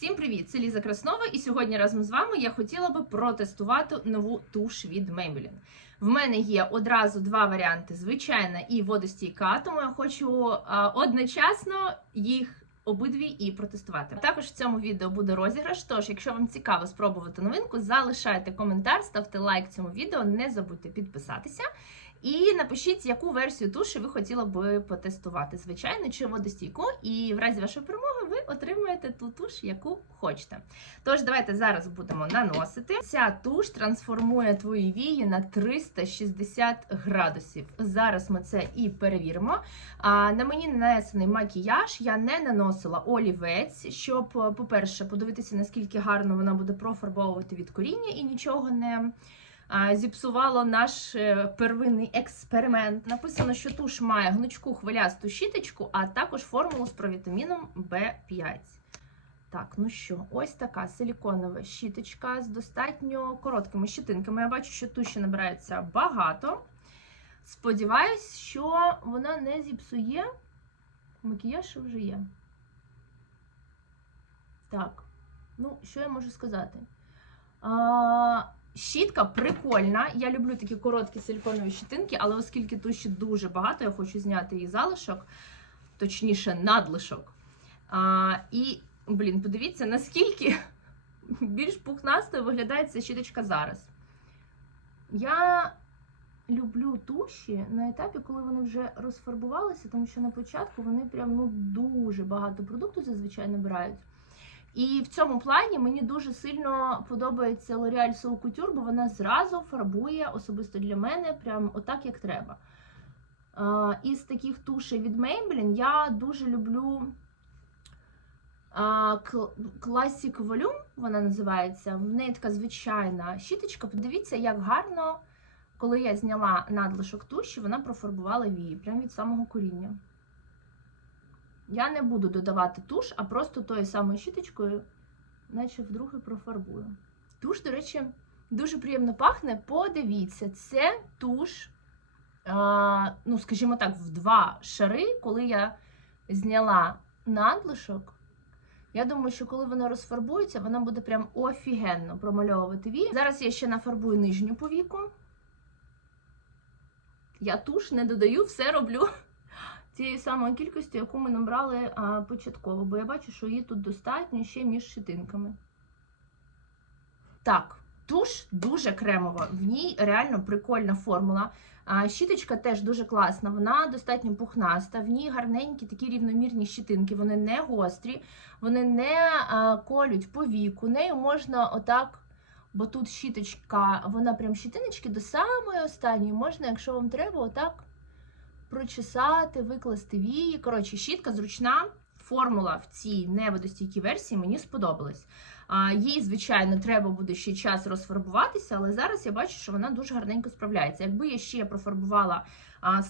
Всім привіт! Це Ліза Краснова, і сьогодні разом з вами я хотіла би протестувати нову туш від Maybelline. В мене є одразу два варіанти: звичайна і водостійка, тому я хочу а, одночасно їх. Обидві і протестувати. Також в цьому відео буде розіграш. Тож, якщо вам цікаво спробувати новинку, залишайте коментар, ставте лайк цьому відео, не забудьте підписатися. І напишіть, яку версію туші ви хотіли би потестувати, звичайно, чи водостійку. І в разі вашої перемоги ви отримаєте ту туш, яку хочете. Тож, давайте зараз будемо наносити. Ця туш трансформує твої вії на 360 градусів. Зараз ми це і перевіримо. А на мені нанесений макіяж. Я не наносила олівець, щоб, по-перше, подивитися, наскільки гарно вона буде профарбовувати від коріння і нічого не зіпсувало наш е, первинний експеримент. Написано, що туш має гнучку хвилясту щіточку, а також формулу з провітаміном В5. Так, ну що, ось така силіконова щіточка з достатньо короткими щітинками. Я бачу, що туші набирається багато. Сподіваюсь, що вона не зіпсує. Макіяж вже є. Так, ну, що я можу сказати? А, Щітка прикольна. Я люблю такі короткі силіконові щітинки, але оскільки туші дуже багато, я хочу зняти її залишок, точніше, надлишок. А, І, блін, подивіться, наскільки більш пухнастою виглядає ця щіточка зараз. Я люблю туші на етапі, коли вони вже розфарбувалися, тому що на початку вони прям ну дуже багато продукту зазвичай набирають. І в цьому плані мені дуже сильно подобається L'Oreal Soul Couture, бо вона зразу фарбує особисто для мене, прям отак, як треба. Із таких тушей від Maybelline я дуже люблю а, Classic Volume, вона називається. В неї така звичайна щіточка. Подивіться, як гарно, коли я зняла надлишок туші, вона профарбувала вії, прямо від самого коріння. Я не буду додавати туш, а просто тою самою щіточкою, наче вдруге профарбую. Туш, до речі, дуже приємно пахне. Подивіться, це туш, а, ну, скажімо так, в два шари, коли я зняла надлишок. Я думаю, що коли вона розфарбується, вона буде прям офігенно промальовувати вії. Зараз я ще нафарбую нижню повіку. Я туш не додаю, все роблю тією самою кількістю, яку ми набрали а, початково, бо я бачу, що її тут достатньо ще між щитинками. Так, туш дуже кремова, в ній реально прикольна формула. А, щіточка теж дуже класна, вона достатньо пухнаста, в ній гарненькі такі рівномірні щитинки, вони не гострі, вони не а, колють по віку, нею можна отак. Бо тут щіточка, вона прям щитиночки до самої останньої. Можна, якщо вам треба, отак прочесати, викласти вії. Коротше, щітка зручна. Формула в цій неводостійкій версії мені сподобалась. Їй, звичайно, треба буде ще час розфарбуватися, але зараз я бачу, що вона дуже гарненько справляється. Якби я ще профарбувала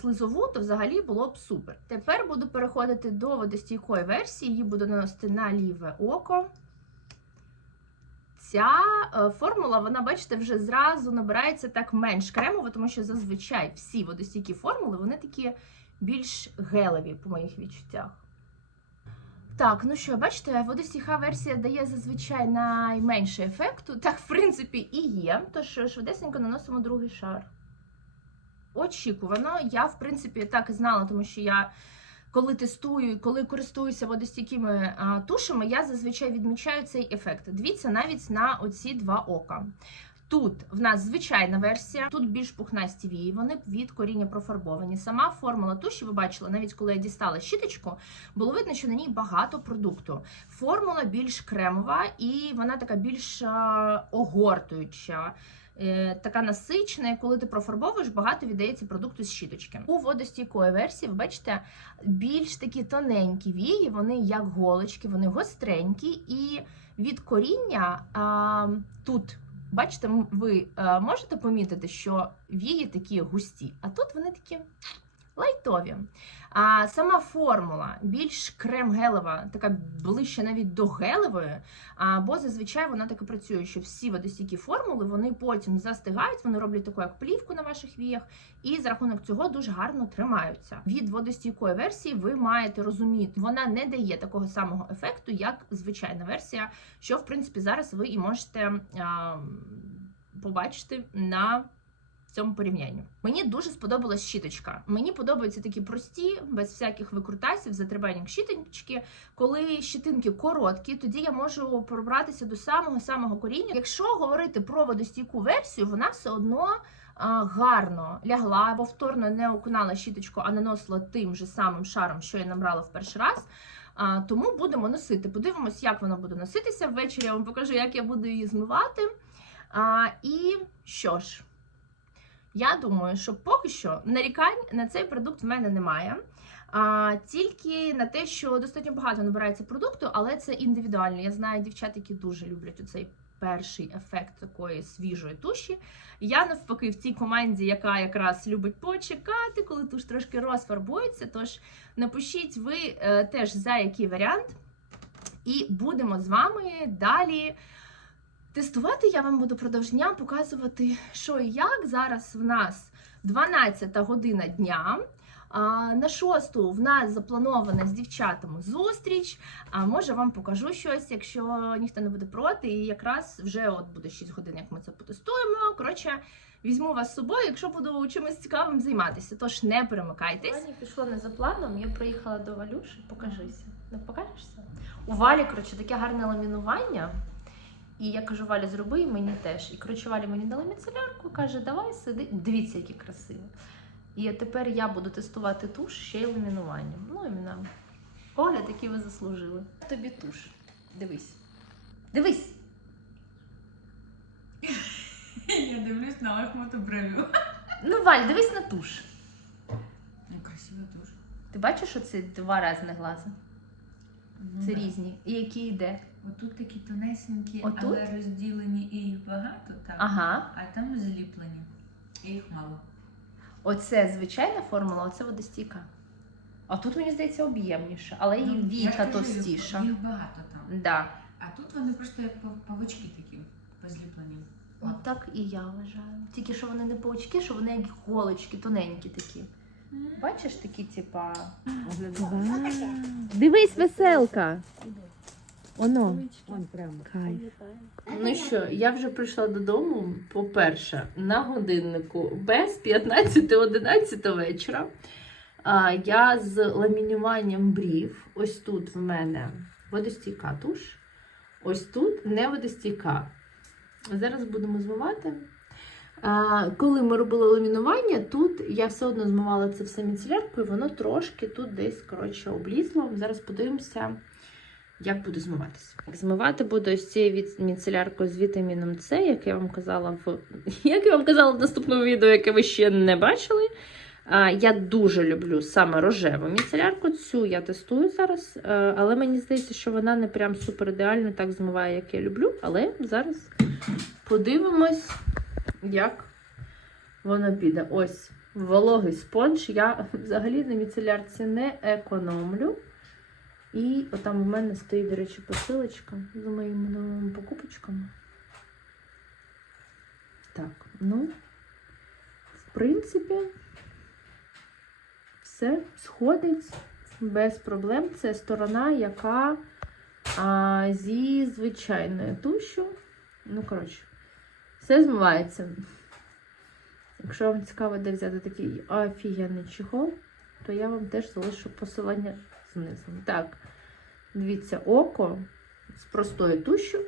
слизову, то взагалі було б супер. Тепер буду переходити до водостійкої версії, її буду наносити на ліве око. Ця е, формула, вона, бачите, вже зразу набирається так менш кремово, тому що зазвичай всі водостійкі формули, вони такі більш гелеві, по моїх відчуттях. Так, ну що, бачите, водостійка версія дає зазвичай найменше ефекту. Так, в принципі, і є. Тож швидесенько наносимо другий шар. Очікувано. Я, в принципі, так і знала, тому що я коли тестую, коли користуюся водостійкими тушами, я зазвичай відмічаю цей ефект. Дивіться навіть на оці два ока. Тут в нас звичайна версія, тут більш пухнасті вії, вони від коріння профарбовані. Сама формула туші, ви бачили, навіть коли я дістала щіточку, було видно, що на ній багато продукту. Формула більш кремова і вона така більш огортуюча. Е, така насичена, і коли ти профарбовуєш, багато віддається продукту з щіточки. У водостійкої версії, ви бачите, більш такі тоненькі вії, вони як голочки, вони гостренькі, і від коріння а, тут. Бачите, ви а, можете помітити, що вії такі густі, а тут вони такі лайтові. А сама формула більш крем-гелева, така ближче навіть до гелевої. Бо зазвичай вона так і працює, що всі водостійкі формули вони потім застигають, вони роблять таку як плівку на ваших віях, і за рахунок цього дуже гарно тримаються. Від водостійкої версії ви маєте розуміти, вона не дає такого самого ефекту, як звичайна версія, що в принципі зараз ви і можете а, побачити на цьому порівнянні. Мені дуже сподобалась щіточка. Мені подобаються такі прості, без всяких викрутасів, затребанів щіточки. Коли щітинки короткі, тоді я можу пробратися до самого самого коріння. Якщо говорити про водостійку версію, вона все одно. Гарно лягла, повторно не окунала щіточку, а наносила тим же самим шаром, що я набрала в перший раз. Тому будемо носити. Подивимось, як вона буде носитися. Ввечері я вам покажу, як я буду її змивати. І що ж, я думаю, що поки що нарікань на цей продукт в мене немає. А, тільки на те, що достатньо багато набирається продукту, але це індивідуально. Я знаю дівчат, які дуже люблять оцей перший ефект такої свіжої туші. Я навпаки в цій команді, яка якраз любить почекати, коли туш трошки розфарбується. Тож напишіть ви е, теж за який варіант, і будемо з вами далі. Тестувати я вам буду продовж дня показувати, що і як. Зараз в нас 12 година дня. На шосту в нас запланована з дівчатами зустріч. А може вам покажу щось, якщо ніхто не буде проти. І якраз вже от буде 6 годин, як ми це потестуємо. Коротше, візьму вас з собою, якщо буду чимось цікавим займатися. Тож не перемикайтесь. Сьогодні пішло не за планом. Я приїхала до Валюші. Покажися. Не покажешся? У Валі, коротше, таке гарне ламінування. І я кажу, Валя, зроби і мені теж. І коротше, Валя мені дала міцелярку, каже, давай сиди. Дивіться, які красиві. І тепер я буду тестувати туш ще й ламінуванням. Ну, іменно. Огляд, який ви заслужили. Тобі туш. Дивись. Дивись! Я дивлюсь на Ахмату бровю. Ну, Валь, дивись на туш. Ну, красиво дуже. Ти бачиш, що це два різні глази? Ну, Це да. різні. І які йде? Отут такі тонесенькі, Отут? але розділені і їх багато, так. Ага. А там зліплені. І їх мало. Оце звичайна формула, оце водостійка. А тут, мені здається, об'ємніше, але і Ну, я ж війка кажу, товстіша. Їх, їх багато там. Да. А тут вони просто як пав- павучки такі позліплені. От так і я вважаю. Тільки що вони не паучки, що вони як голочки, тоненькі такі. Бачиш такі, типа. Дивись, веселка. Оно. Он прямо. Кайф. Ну що, я вже прийшла додому. По-перше, на годиннику без 15-11 вечора. А, я з ламінюванням брів. Ось тут в мене водостійка туш. Ось тут не водостійка. Зараз будемо змивати. А, коли ми робили ламінування, тут я все одно змивала це все міцеляркою, воно трошки тут десь коротше, облізло. Зараз подивимося, як буде змиватися. Змивати буду ось цією міцеляркою з вітаміном С, як я вам казала в як я вам казала в наступному відео, яке ви ще не бачили. Я дуже люблю саме рожеву міцелярку. Цю я тестую зараз, е, але мені здається, що вона не прям супер ідеально так змиває, як я люблю. Але зараз подивимось, як воно піде. Ось вологий спонж. Я взагалі на міцелярці не економлю. І отам у мене стоїть, до речі, посилочка з моїми новими покупочками. Так, ну, в принципі, все сходить без проблем. Це сторона, яка а, зі звичайною тушю. Ну, коротше, все змивається. Якщо вам цікаво, де взяти такий офігенний чехол, то я вам теж залишу посилання знизу. Так, дивіться, око з простою тушю.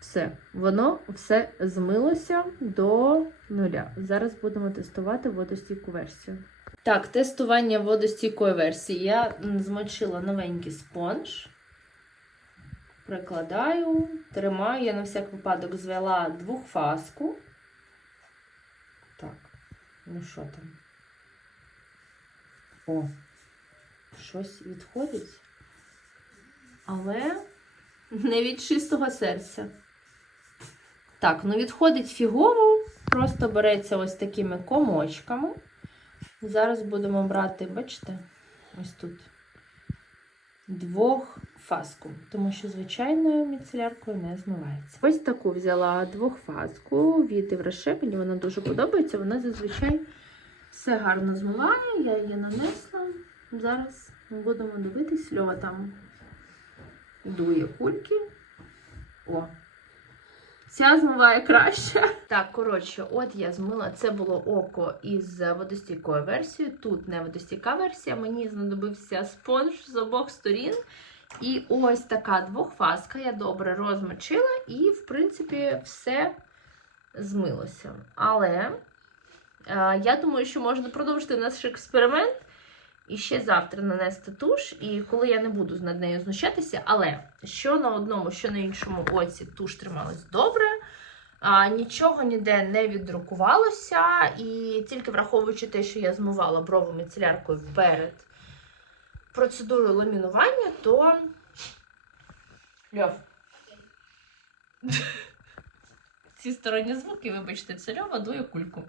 Все, воно все змилося до нуля. Зараз будемо тестувати водостійку версію. Так, тестування водостійкої версії. Я змочила новенький спонж. Прикладаю, тримаю. Я на всяк випадок звела двохфаску. Так, ну що там? О, щось відходить. Але не від чистого серця. Так, ну відходить фігово, просто береться ось такими комочками, Зараз будемо брати, бачите, ось тут двохфаску, тому що звичайною міцеляркою не змивається. Ось таку взяла двохфазку від Єврошеп, мені вона дуже подобається. Вона зазвичай все гарно змиває, я її нанесла. Зараз ми будемо дивитись, Льова там дує кульки. О! Ця змиває краще. Так, коротше, от я змила. Це було око із водостійкою версією. Тут не водостійка версія. Мені знадобився спонж з обох сторін. І ось така двохфаска. Я добре розмочила, і, в принципі, все змилося. Але е, я думаю, що можна продовжити наш експеримент. І ще завтра нанести туш, і коли я не буду над нею знущатися, але що на одному, що на іншому оці туш трималась добре, а, нічого ніде не віддрукувалося, і тільки враховуючи те, що я змивала брову міцеляркою перед процедурою ламінування, то. Льов. Ці сторонні звуки, вибачте, це Льова дує кульку.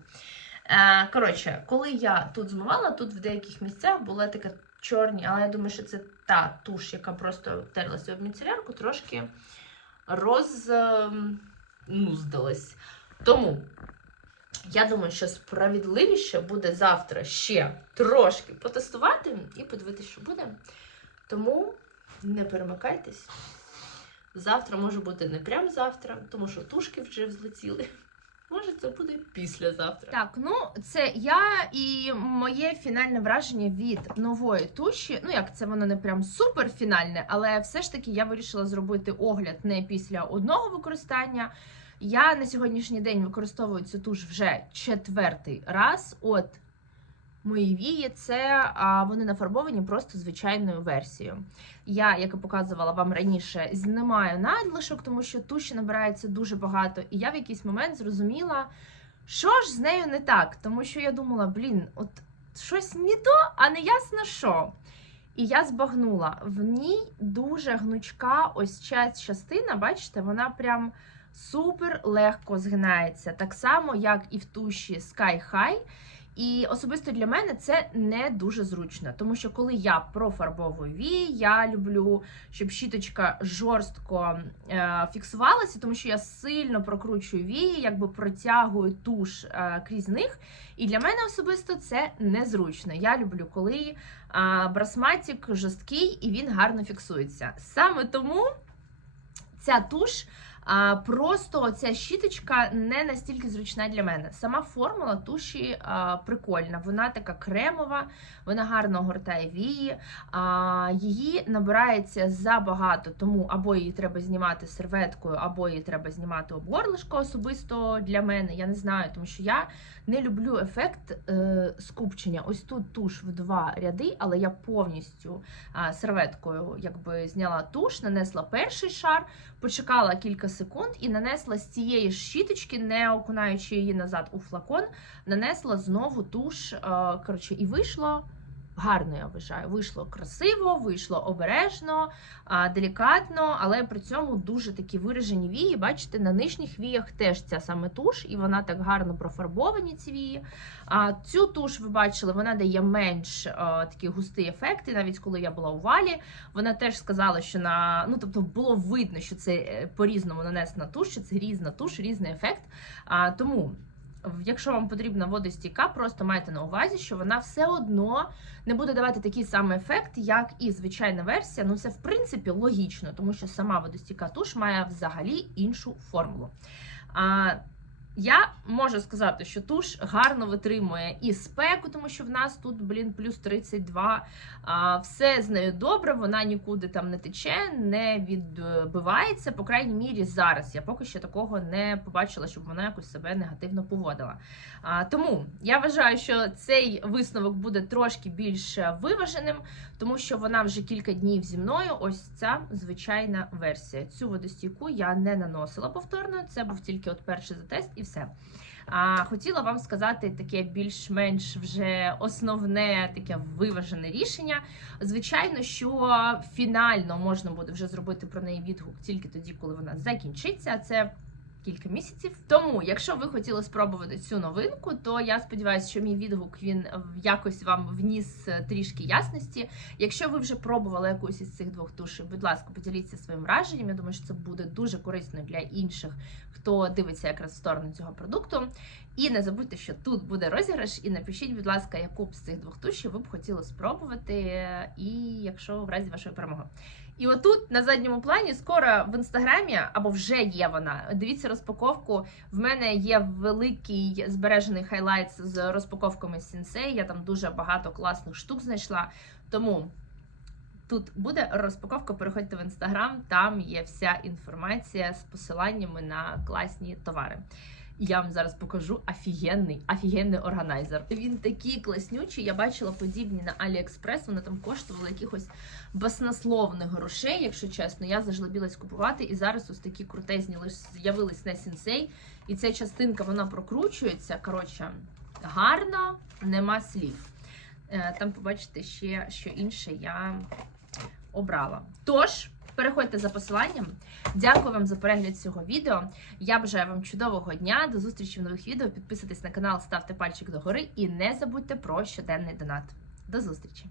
Е, Коротше, коли я тут змивала, тут в деяких місцях була така чорні, але я думаю, що це та туш, яка просто терлася об міцелярку, трошки рознуздалась. Тому я думаю, що справедливіше буде завтра ще трошки потестувати і подивитися, що буде. Тому не перемикайтесь. Завтра може бути не прямо завтра, тому що тушки вже взлетіли. Може, це буде післязавтра. Так, ну це я і моє фінальне враження від нової туші. Ну як це воно не прям супер фінальне, але все ж таки я вирішила зробити огляд не після одного використання. Я на сьогоднішній день використовую цю туш вже четвертий раз. От мої вії, це а, вони нафарбовані просто звичайною версією. Я, як і показувала вам раніше, знімаю надлишок, тому що туші набирається дуже багато. І я в якийсь момент зрозуміла, що ж з нею не так. Тому що я думала, блін, от щось не то, а не ясно що. І я збагнула, в ній дуже гнучка ось ця частина, бачите, вона прям супер легко згинається. Так само, як і в туші Sky High. І особисто для мене це не дуже зручно, тому що коли я профарбовую вії, я люблю, щоб щіточка жорстко е, фіксувалася, тому що я сильно прокручую вії, якби протягую туш е, крізь них. І для мене особисто це незручно. Я люблю, коли е, брасматік жорсткий і він гарно фіксується. Саме тому ця туш. А, Просто ця щіточка не настільки зручна для мене. Сама формула туші а, прикольна. Вона така кремова, вона гарно огортає вії. А, Її набирається забагато, тому або її треба знімати серветкою, або її треба знімати об горлишко особисто для мене. Я не знаю, тому що я не люблю ефект е, скупчення. Ось тут туш в два ряди, але я повністю а, серветкою якби зняла туш, нанесла перший шар, почекала кілька секунд і нанесла з цієї ж щіточки, не окунаючи її назад у флакон, нанесла знову туш. е, Коротше, і вийшло. Гарно, я вважаю. Вийшло красиво, вийшло обережно, делікатно, але при цьому дуже такі виражені вії. Бачите, на нижніх віях теж ця саме туш, і вона так гарно профарбовані ці вії. А цю туш ви бачили, вона дає менш а, такий густий ефект. І навіть коли я була у валі, вона теж сказала, що на ну тобто було видно, що це е, по-різному нанесена туш, що це різна туш, різний ефект. А, тому. Якщо вам потрібна водостійка, просто майте на увазі, що вона все одно не буде давати такий самий ефект, як і звичайна версія. Ну це в принципі логічно, тому що сама водостійка туш має взагалі іншу формулу. А, я можу сказати, що туш гарно витримує і спеку, тому що в нас тут, блін, плюс 32. А, все з нею добре, вона нікуди там не тече, не відбивається. По крайній мірі, зараз я поки що такого не побачила, щоб вона якось себе негативно поводила. А, тому я вважаю, що цей висновок буде трошки більш виваженим, тому що вона вже кілька днів зі мною. Ось ця звичайна версія. Цю водостійку я не наносила повторно. Це був тільки от перший затест і все. А хотіла вам сказати таке більш-менш вже основне таке виважене рішення. Звичайно, що фінально можна буде вже зробити про неї відгук тільки тоді, коли вона закінчиться. Це кілька місяців. Тому, якщо ви хотіли спробувати цю новинку, то я сподіваюся, що мій відгук він якось вам вніс е, трішки ясності. Якщо ви вже пробували якусь із цих двох тушей, будь ласка, поділіться своїм враженням. Я думаю, що це буде дуже корисно для інших, хто дивиться якраз в сторону цього продукту. І не забудьте, що тут буде розіграш, і напишіть, будь ласка, яку б з цих двох тушів ви б хотіли спробувати, і якщо в разі вашої перемоги. І отут на задньому плані скоро в інстаграмі або вже є вона. Дивіться розпаковку. В мене є великий збережений хайлайт з розпаковками Сінсей. Я там дуже багато класних штук знайшла. Тому тут буде розпаковка. Переходьте в інстаграм, там є вся інформація з посиланнями на класні товари. Я вам зараз покажу офігенний, офігенний органайзер. Він такий класнючий. Я бачила подібні на AliExpress, Вони там коштували якихось баснословних грошей, якщо чесно. Я зажлобілась купувати, і зараз ось такі крутезні лише з'явились на сінсей. І ця частинка вона прокручується. Коротше, гарно, нема слів. Е, Там побачите ще, що інше я обрала. Тож. Переходьте за посиланням. Дякую вам за перегляд цього відео. Я бажаю вам чудового дня. До зустрічі в нових відео. Підписуйтесь на канал, ставте пальчик догори і не забудьте про щоденний донат. До зустрічі!